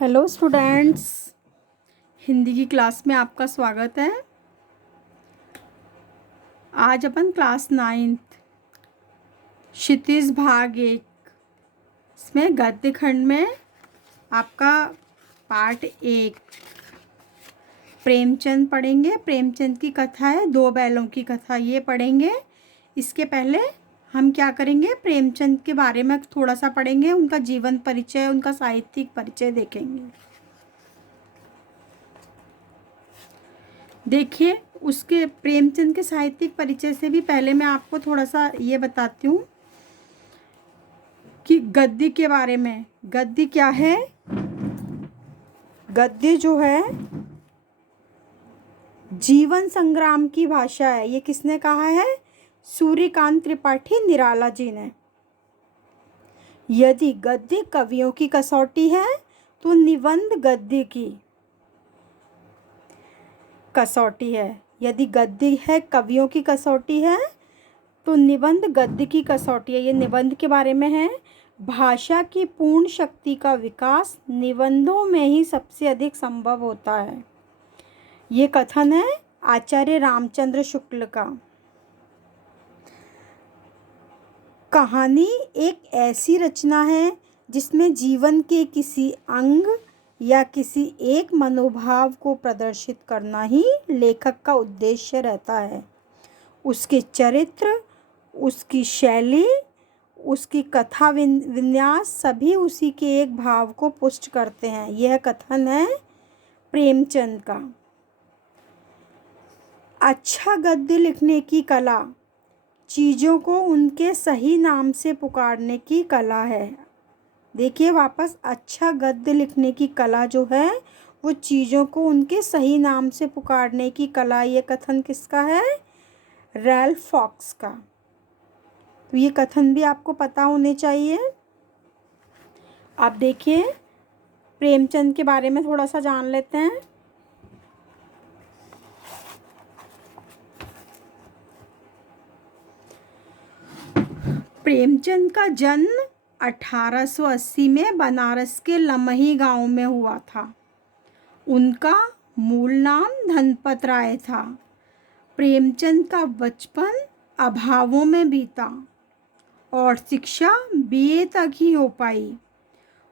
Hello students, Hindi की class में आपका स्वागत है। आज अपन क्लास 9th क्षितिज भाग 1 इसमें गद्य खंड में आपका पार्ट 1 प्रेमचंद पढ़ेंगे। प्रेमचंद की कथा है, दो बैलों की कथा, ये पढ़ेंगे। इसके पहले हम क्या करेंगे, प्रेमचंद के बारे में थोड़ा सा पढ़ेंगे, उनका जीवन परिचय, उनका साहित्यिक परिचय देखेंगे। देखिए, उसके प्रेमचंद के साहित्यिक परिचय से भी पहले मैं आपको थोड़ा सा ये बताती हूँ कि गद्य के बारे में। गद्य क्या है? गद्य जो है जीवन संग्राम की भाषा है। ये किसने कहा है? सूर्यकांत त्रिपाठी निराला जी ने। यदि गद्य कवियों की कसौटी है तो निबंध गद्य की कसौटी है। यदि गद्य है कवियों की कसौटी है तो निबंध गद्य की कसौटी है। ये निबंध के बारे में है। भाषा की पूर्ण शक्ति का विकास निबंधों में ही सबसे अधिक संभव होता है। ये कथन है आचार्य रामचंद्र शुक्ल का। कहानी एक ऐसी रचना है जिसमें जीवन के किसी अंग या किसी एक मनोभाव को प्रदर्शित करना ही लेखक का उद्देश्य रहता है। उसके चरित्र, उसकी शैली, उसकी कथा विन्यास सभी उसी के एक भाव को पुष्ट करते हैं। यह कथन है प्रेमचंद का। अच्छा गद्य लिखने की कला चीज़ों को उनके सही नाम से पुकारने की कला है। देखिए वापस, अच्छा गद्य लिखने की कला जो है वो चीज़ों को उनके सही नाम से पुकारने की कला। ये कथन किसका है? रैल्फ फॉक्स का। तो ये कथन भी आपको पता होने चाहिए। आप देखिए, प्रेमचंद के बारे में थोड़ा सा जान लेते हैं। प्रेमचंद का जन्म 1880 में बनारस के लमही गांव में हुआ था। उनका मूल नाम धनपत राय था। प्रेमचंद का बचपन अभावों में बीता और शिक्षा बीए तक ही हो पाई।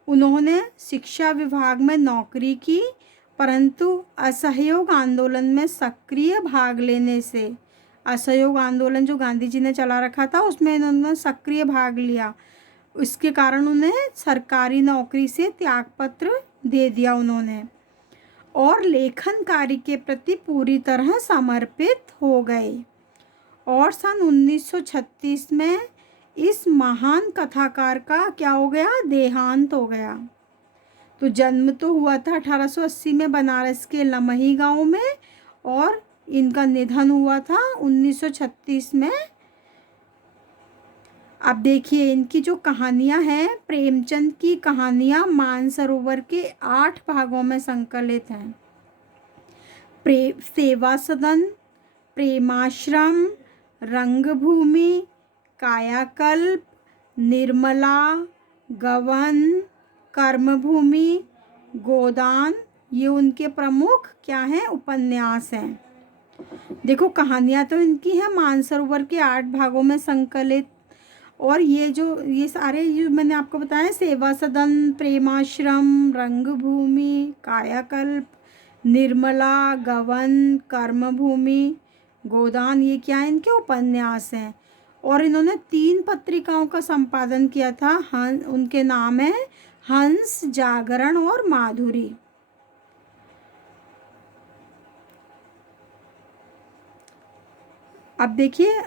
उन्होंने शिक्षा विभाग में नौकरी की, परंतु असहयोग आंदोलन में सक्रिय भाग लेने से, असहयोग आंदोलन जो गांधी जी ने चला रखा था उसमें इन्होंने सक्रिय भाग लिया, इसके कारण उन्हें सरकारी नौकरी से त्यागपत्र दे दिया उन्होंने और लेखन कार्य के प्रति पूरी तरह समर्पित हो गए। और सन 1936 में इस महान कथाकार का क्या हो गया? देहांत हो गया। तो जन्म तो हुआ था 1880 में बनारस के लमही गांव में और इनका निधन हुआ था 1936 में। अब देखिए, इनकी जो कहानियां हैं, प्रेमचंद की कहानियां मानसरोवर के 8 भागों में संकलित हैं। सेवा सदन, प्रेमाश्रम, रंगभूमि, कायाकल्प, निर्मला, गवन, कर्मभूमि, गोदान, ये उनके प्रमुख क्या हैं? उपन्यास हैं। देखो, कहानियां तो इनकी हैं मानसरोवर के 8 भागों में संकलित। और ये सारे जो मैंने आपको बताया, सेवा सदन, प्रेमाश्रम, रंगभूमि, कायाकल्प, निर्मला, गवन, कर्मभूमि, गोदान, ये क्या है? इनके उपन्यास हैं। और इन्होंने 3 पत्रिकाओं का संपादन किया था। उनके नाम है हंस, जागरण और माधुरी। अब देखिए,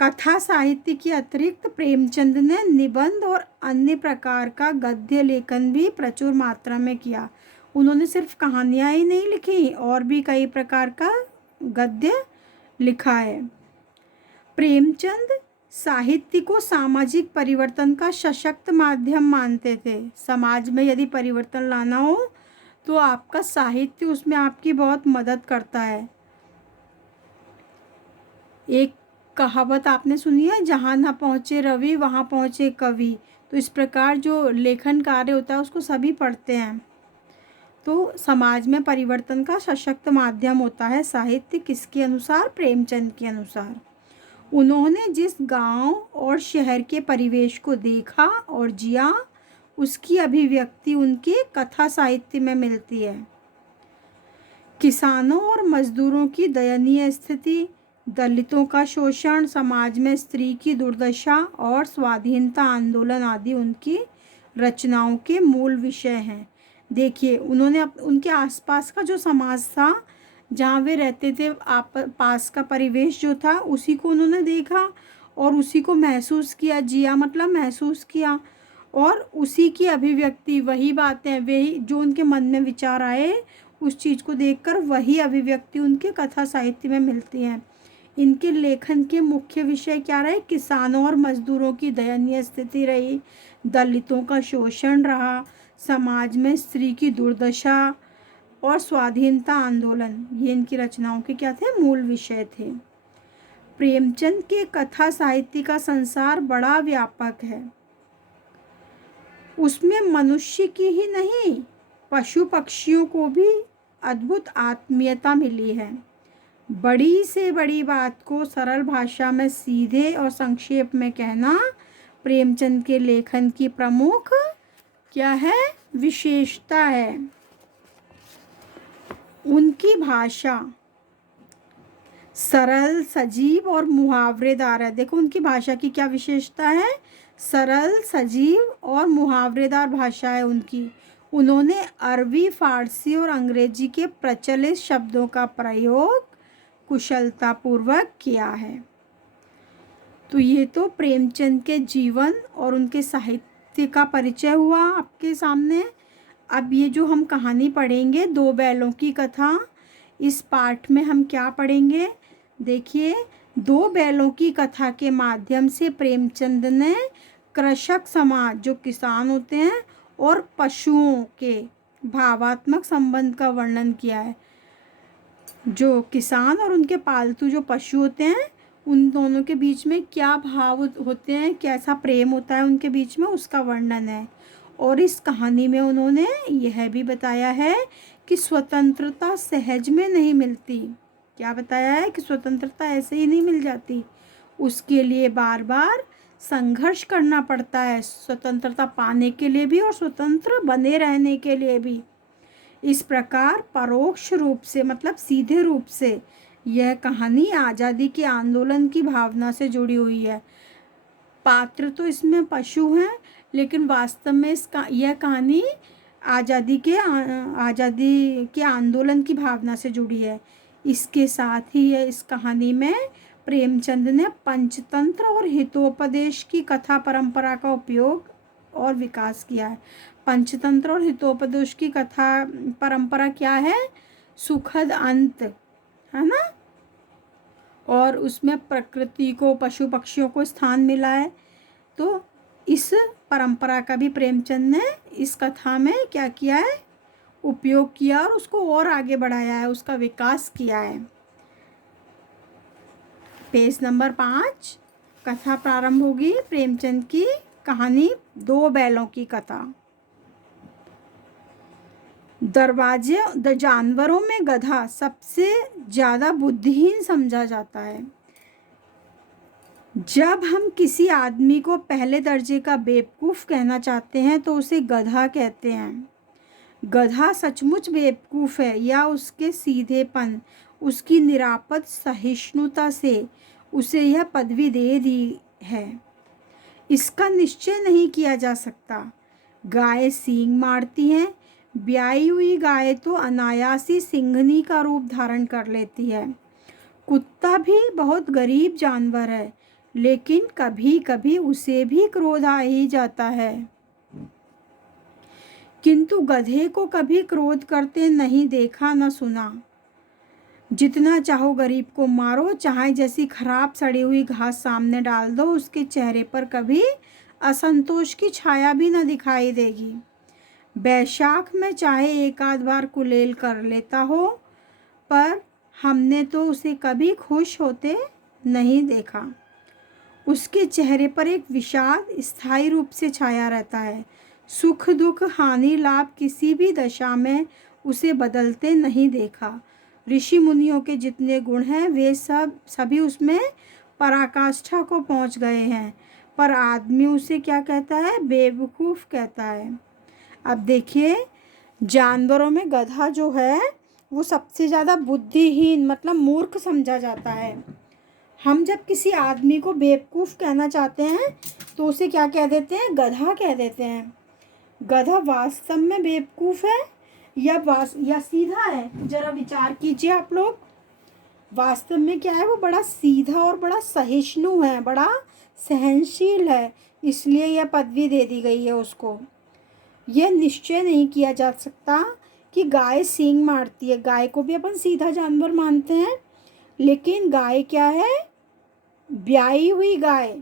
कथा साहित्य के अतिरिक्त प्रेमचंद ने निबंध और अन्य प्रकार का गद्य लेखन भी प्रचुर मात्रा में किया। उन्होंने सिर्फ कहानियां ही नहीं लिखी, और भी कई प्रकार का गद्य लिखा है। प्रेमचंद साहित्य को सामाजिक परिवर्तन का सशक्त माध्यम मानते थे। समाज में यदि परिवर्तन लाना हो तो आपका साहित्य उसमें आपकी बहुत मदद करता है। एक कहावत आपने सुनी है, जहाँ ना पहुँचे रवि वहाँ पहुँचे कवि। तो इस प्रकार जो लेखन कार्य होता है उसको सभी पढ़ते हैं। तो समाज में परिवर्तन का सशक्त माध्यम होता है साहित्य। किसके अनुसार? प्रेमचंद के अनुसार। उन्होंने जिस गांव और शहर के परिवेश को देखा और जिया, उसकी अभिव्यक्ति उनके कथा साहित्य में मिलती है। किसानों और मजदूरों की दयनीय स्थिति, दलितों का शोषण, समाज में स्त्री की दुर्दशा और स्वाधीनता आंदोलन आदि उनकी रचनाओं के मूल विषय हैं। देखिए, उन्होंने उनके आसपास का जो समाज था, जहाँ वे रहते थे, पास का परिवेश जो था, उसी को उन्होंने देखा और उसी को महसूस किया। जिया मतलब महसूस किया, और उसी की अभिव्यक्ति, वही बातें, वही जो उनके मन में विचार आए, उस चीज़ को देखकर वही अभिव्यक्ति उनके कथा साहित्य में मिलती हैं। इनके लेखन के मुख्य विषय क्या रहे? किसानों और मजदूरों की दयनीय स्थिति रही, दलितों का शोषण रहा, समाज में स्त्री की दुर्दशा और स्वाधीनता आंदोलन। ये इनकी रचनाओं के क्या थे? मूल विषय थे। प्रेमचंद के कथा साहित्य का संसार बड़ा व्यापक है। उसमें मनुष्य की ही नहीं, पशु पक्षियों को भी अद्भुत आत्मीयता मिली है। बड़ी से बड़ी बात को सरल भाषा में सीधे और संक्षेप में कहना प्रेमचंद के लेखन की प्रमुख क्या है? विशेषता है। उनकी भाषा सरल, सजीव और मुहावरेदार है। देखो, उनकी भाषा की क्या विशेषता है? सरल, सजीव और मुहावरेदार भाषा है उनकी। उन्होंने अरबी, फारसी और अंग्रेजी के प्रचलित शब्दों का प्रयोग कुशलतापूर्वक किया है। तो ये तो प्रेमचंद के जीवन और उनके साहित्य का परिचय हुआ आपके सामने। अब ये जो हम कहानी पढ़ेंगे, दो बैलों की कथा, इस पाठ में हम क्या पढ़ेंगे? देखिए, दो बैलों की कथा के माध्यम से प्रेमचंद ने कृषक समाज, जो किसान होते हैं, और पशुओं के भावात्मक संबंध का वर्णन किया है। जो किसान और उनके पालतू जो पशु होते हैं, उन दोनों के बीच में क्या भाव होते हैं, कैसा प्रेम होता है उनके बीच में, उसका वर्णन है। और इस कहानी में उन्होंने यह भी बताया है कि स्वतंत्रता सहज में नहीं मिलती। क्या बताया है? कि स्वतंत्रता ऐसे ही नहीं मिल जाती, उसके लिए बार बार संघर्ष करना पड़ता है, स्वतंत्रता पाने के लिए भी और स्वतंत्र बने रहने के लिए भी। इस प्रकार परोक्ष रूप से, मतलब सीधे रूप से, यह कहानी आज़ादी के आंदोलन की भावना से जुड़ी हुई है। पात्र तो इसमें पशु हैं, लेकिन वास्तव में यह कहानी आज़ादी के आंदोलन की भावना से जुड़ी है। इसके साथ ही इस कहानी में प्रेमचंद ने पंचतंत्र और हितोपदेश की कथा परंपरा का उपयोग और विकास किया है। पंचतंत्र और हितोपदेश की कथा परंपरा क्या है? सुखद अंत, है ना, और उसमें प्रकृति को, पशु पक्षियों को स्थान मिला है। तो इस परंपरा का भी प्रेमचंद ने इस कथा में क्या किया है? उपयोग किया और उसको और आगे बढ़ाया है, उसका विकास किया है। पेज नंबर 5, कथा प्रारंभ होगी। प्रेमचंद की कहानी दो बैलों की कथा। जानवरों में गधा सबसे ज़्यादा बुद्धिहीन समझा जाता है। जब हम किसी आदमी को पहले दर्जे का बेवकूफ़ कहना चाहते हैं तो उसे गधा कहते हैं। गधा सचमुच बेवकूफ़ है या उसके सीधेपन, उसकी निरापद सहिष्णुता से उसे यह पदवी दे दी है, इसका निश्चय नहीं किया जा सकता। गाय सींग मारती हैं, ब्याई हुई गाय तो अनायास ही सिंघनी का रूप धारण कर लेती है। कुत्ता भी बहुत गरीब जानवर है, लेकिन कभी कभी उसे भी क्रोध आ ही जाता है, किंतु गधे को कभी क्रोध करते नहीं देखा न सुना। जितना चाहो गरीब को मारो, चाहे जैसी खराब सड़ी हुई घास सामने डाल दो, उसके चेहरे पर कभी असंतोष की छाया भी न दिखाई देगी। बैशाख में चाहे एक आध बार कुलेल कर लेता हो, पर हमने तो उसे कभी खुश होते नहीं देखा। उसके चेहरे पर एक विषाद स्थायी रूप से छाया रहता है। सुख दुख, हानि लाभ, किसी भी दशा में उसे बदलते नहीं देखा। ऋषि मुनियों के जितने गुण हैं वे सभी उसमें पराकाष्ठा को पहुंच गए हैं, पर आदमी उसे क्या कहता है? बेवकूफ़ कहता है। अब देखिए, जानवरों में गधा जो है वो सबसे ज़्यादा बुद्धिहीन मतलब मूर्ख समझा जाता है। हम जब किसी आदमी को बेवकूफ़ कहना चाहते हैं तो उसे क्या कह देते हैं? गधा कह देते हैं। गधा वास्तव में बेवकूफ़ है या सीधा है? ज़रा विचार कीजिए आप लोग। वास्तव में क्या है? वो बड़ा सीधा और बड़ा सहिष्णु है, बड़ा सहनशील है, इसलिए यह पदवी दे दी गई है उसको। यह निश्चय नहीं किया जा सकता कि गाय सींग मारती है। गाय को भी अपन सीधा जानवर मानते हैं, लेकिन गाय क्या है? ब्याई हुई गाय,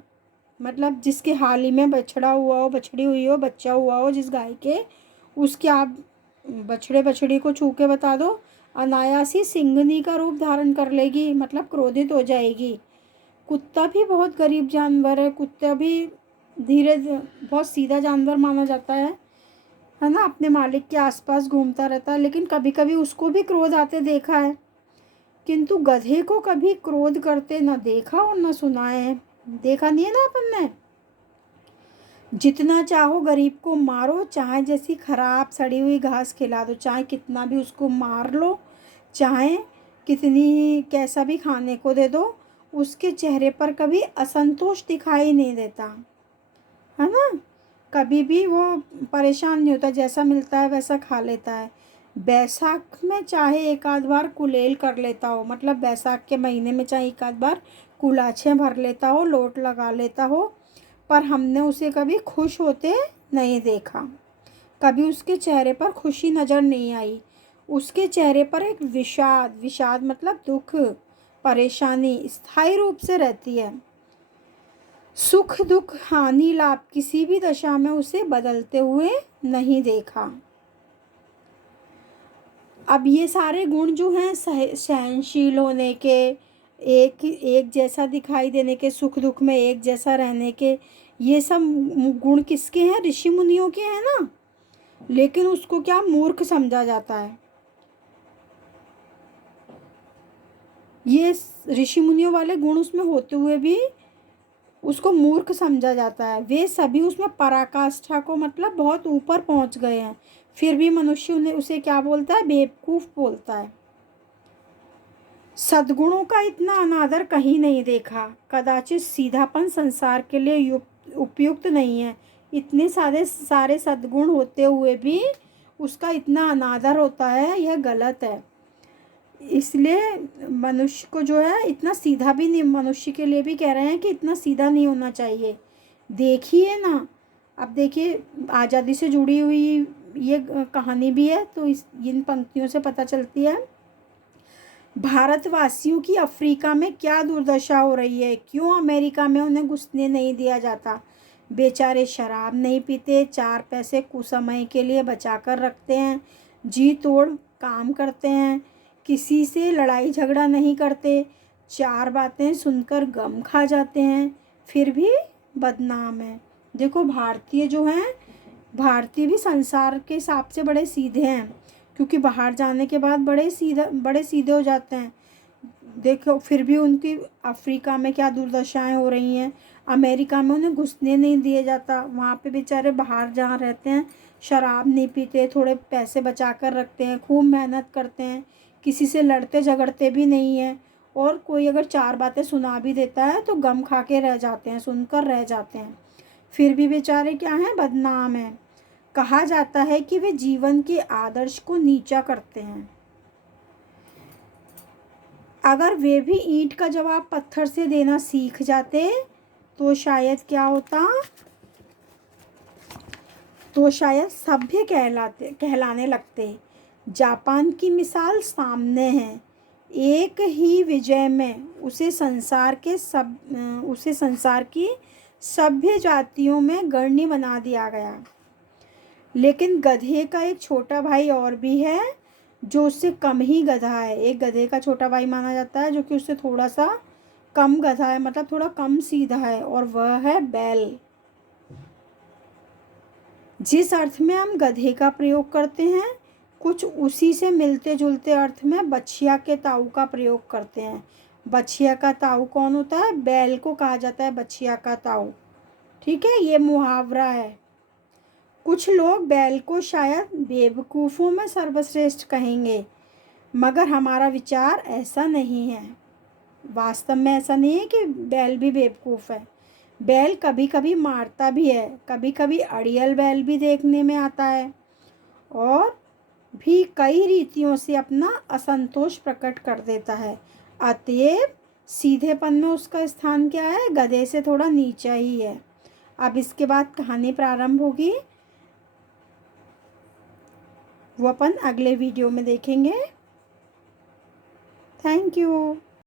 मतलब जिसके हाल ही में बछड़ा हुआ हो, बछड़ी हुई हो, बच्चा हुआ हो जिस गाय के, उसके आप बछड़े बछड़ी को छू के बता दो, अनायास ही सिंगनी का रूप धारण कर लेगी, मतलब क्रोधित हो जाएगी। कुत्ता भी बहुत गरीब जानवर है, कुत्ता भी बहुत सीधा जानवर माना जाता है ना, अपने मालिक के आसपास घूमता रहता है, लेकिन कभी कभी उसको भी क्रोध आते देखा है। किंतु गधे को कभी क्रोध करते ना देखा और ना सुना है। देखा नहीं है ना अपन ने। जितना चाहो गरीब को मारो, चाहे जैसी खराब सड़ी हुई घास खिला दो, चाहे कितना भी उसको मार लो, चाहे कितनी कैसा भी खाने को दे दो, उसके चेहरे पर कभी असंतोष दिखाई नहीं देता, है ना। कभी भी वो परेशान नहीं होता, जैसा मिलता है वैसा खा लेता है। बैसाख में चाहे एक आध बार कुलेल कर लेता हो, मतलब बैसाख के महीने में चाहे एक आध बार कुलाछे भर लेता हो, लोट लगा लेता हो, पर हमने उसे कभी खुश होते नहीं देखा। कभी उसके चेहरे पर खुशी नज़र नहीं आई। उसके चेहरे पर एक विषाद मतलब दुख, परेशानी स्थायी रूप से रहती है। सुख दुख हानि लाभ किसी भी दशा में उसे बदलते हुए नहीं देखा। अब ये सारे गुण जो हैं सहनशील होने के, एक जैसा दिखाई देने के, सुख दुख में एक जैसा रहने के, ये सब गुण किसके हैं? ऋषि मुनियों के हैं ना। लेकिन उसको क्या मूर्ख समझा जाता है। ये ऋषि मुनियों वाले गुण उसमें होते हुए भी उसको मूर्ख समझा जाता है। वे सभी उसमें पराकाष्ठा को मतलब बहुत ऊपर पहुंच गए हैं, फिर भी मनुष्य उन्हें उसे क्या बोलता है? बेवकूफ़ बोलता है। सद्गुणों का इतना अनादर कहीं नहीं देखा। कदाचित सीधापन संसार के लिए उपयुक्त नहीं है। इतने सारे सद्गुण होते हुए भी उसका इतना अनादर होता है, यह गलत है। इसलिए मनुष्य को जो है इतना सीधा भी नहीं, मनुष्य के लिए भी कह रहे हैं कि इतना सीधा नहीं होना चाहिए। देखिए ना, अब देखिए आज़ादी से जुड़ी हुई ये कहानी भी है, तो इन पंक्तियों से पता चलती है भारतवासियों की अफ्रीका में क्या दुर्दशा हो रही है। क्यों अमेरिका में उन्हें घुसने नहीं दिया जाता? बेचारे शराब नहीं पीते, 4 पैसे कुसमय के लिए बचा कर रखते हैं, जी तोड़ काम करते हैं, किसी से लड़ाई झगड़ा नहीं करते, 4 बातें सुनकर गम खा जाते हैं, फिर भी बदनाम है। देखो भारतीय जो हैं, भारतीय भी संसार के हिसाब से बड़े सीधे हैं, क्योंकि बाहर जाने के बाद बड़े सीधे हो जाते हैं। देखो फिर भी उनकी अफ्रीका में क्या दुर्दशाएं हो रही हैं। अमेरिका में उन्हें घुसने नहीं दिया जाता, वहाँ पे बेचारे बाहर जहाँ रहते हैं शराब नहीं पीते, थोड़े पैसे बचा कर रखते हैं, खूब मेहनत करते हैं, किसी से लड़ते झगड़ते भी नहीं हैं, और कोई अगर 4 बातें सुना भी देता है तो गम खा के रह जाते हैं, सुनकर रह जाते हैं, फिर भी बेचारे क्या हैं? बदनाम हैं। कहा जाता है कि वे जीवन के आदर्श को नीचा करते हैं। अगर वे भी ईंट का जवाब पत्थर से देना सीख जाते तो शायद क्या होता? तो शायद सभ्य कहलाने लगते। जापान की मिसाल सामने है। एक ही विजय में उसे संसार की सभ्य जातियों में गण्य बना दिया गया। लेकिन गधे का एक छोटा भाई और भी है जो उससे कम ही गधा है। एक गधे का छोटा भाई माना जाता है जो कि उससे थोड़ा सा कम गधा है, मतलब थोड़ा कम सीधा है, और वह है बैल। जिस अर्थ में हम गधे का प्रयोग करते हैं कुछ उसी से मिलते जुलते अर्थ में बछिया के ताऊ का प्रयोग करते हैं। बछिया का ताऊ कौन होता है? बैल को कहा जाता है बछिया का ताऊ। ठीक है, ये मुहावरा है। कुछ लोग बैल को शायद बेवकूफ़ों में सर्वश्रेष्ठ कहेंगे, मगर हमारा विचार ऐसा नहीं है। वास्तव में ऐसा नहीं है कि बैल भी बेवकूफ़ है। बैल कभी कभी मारता भी है, कभी कभी अड़ियल बैल भी देखने में आता है, और भी कई रीतियों से अपना असंतोष प्रकट कर देता है। अतएव सीधेपन में उसका स्थान क्या है? गधे से थोड़ा नीचा ही है। अब इसके बाद कहानी प्रारंभ होगी, वो अपन अगले वीडियो में देखेंगे। Thank you.